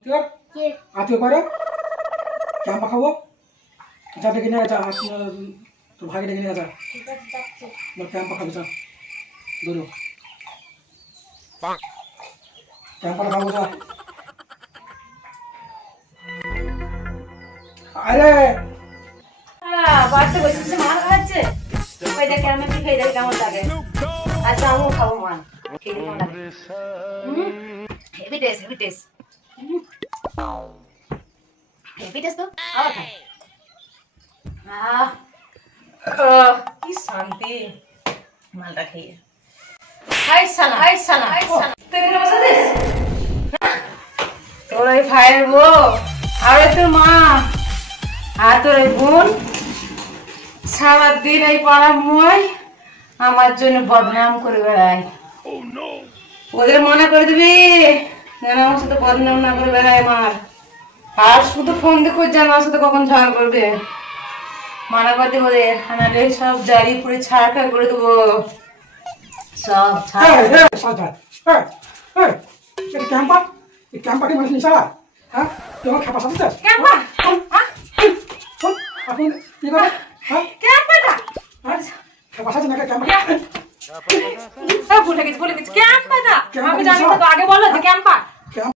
आते पारे क्या खाबो जा डेके निয়ে যা তোর ভাগে ডেকে নিয়ে যা ঠিক আছে যাচ্ছি মোর ক্যাম্প খাবো যা ধরো ক্যাম্প খাবো যা আরে বাড়তে বসেছে মার খাচ্ছে ওই দেখে আমি কি খাই দেখে কেমন লাগে আচ্ছা আমিও খাবো মা ঠিক আছে হেভি টেস্ট হেভি টেস্ট তো আবার খাই কি শান্তি মালটা খেয়ে হাই সালা তুই এখানে বসে আছিস তোর এই ভাইয়ের বউ আর তোর মা আর তোর এই বোন সারাদিন এই পাড়ার মই আমার জন্য বদনাম করে বেড়ায় ওদের মনে করে দিবি যেন আমার সাথে বদনাম না করে বেড়ায় মার আর শুধু ফোন দিয়ে খুঁজছে আমার সাথে কখন ঝগড়া করবে মানা করে দেবো রে নাহলে সব জারি পুরে ছাড়খা করে দেবো সব ক্যাম্পা কি মানুষ নিশা হ্যাঁ তোমার খাপা সাথে ক্যাম্পা আপনি কি করে হ্যাঁ ক্যাম্পাটা খাপা সাথে নাকি ক্যাম্পা ভুলে গেছি ক্যাম্পাটা আমি জানি তো আগে বলো যে ক্যাম্পা